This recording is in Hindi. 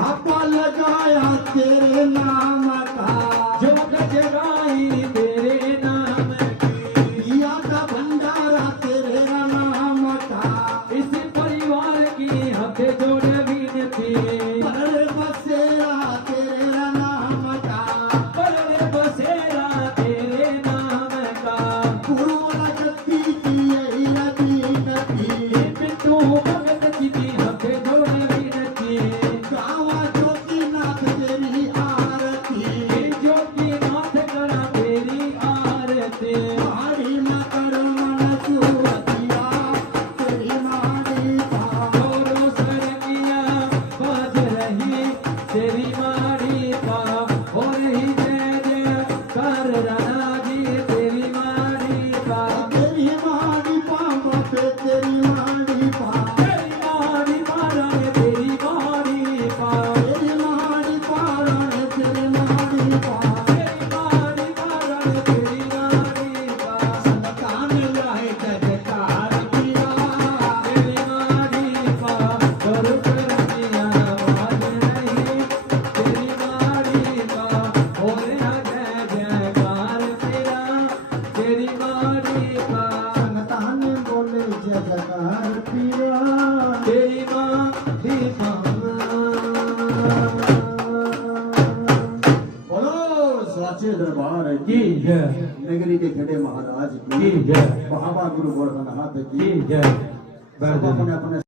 आपा लगाया तेरे नाम का, जो गजराई तेरे नाम की, दिया का भंडारा तेरे नाम का, इस परिवार की हाथ जोड़ विनती, पर बसेरा तेरे नाम का, पर बसेरा तेरे नाम का, गुरुवाला शक्ति की यही नदी पिंटू भगत की भी हाथ जोड़ विनती, गावा ज्योतिनाथ तेरी आरती, ज्योतिनाथ करा तेरी आरती, माड़ी मकर मन सुरतिया तेरी माड़ी पा, जोरो सरनिया बाज रही तेरी माड़ी पा, हो रही जय जय कर राणा जी तेरी माड़ी पा, तेरी माड़ी पा बापे तेरी माड़ी पा, तेरी माड़ी पारा में तेरी माड़ी पा, तेरी माड़ी पा राणे तेरी माड़ी पा, तेरी माड़ी पारा में तेरी माड़ी पा, संतान लाए जयकार किया, तेरी माड़ी पा, जोरो सरनिया बाज रही तेरी माड़ी पा, हो रहा जय जयकार तेरा तेरी माड़ी पा, संतान बोले जयकार पिया, तेरी माड़ी पा। बोलो साचे दरबार की जय, नगरी के खड़े महाराज की जय, बाबा गुरु गोरखनाथ की की जय। सब अपने अपने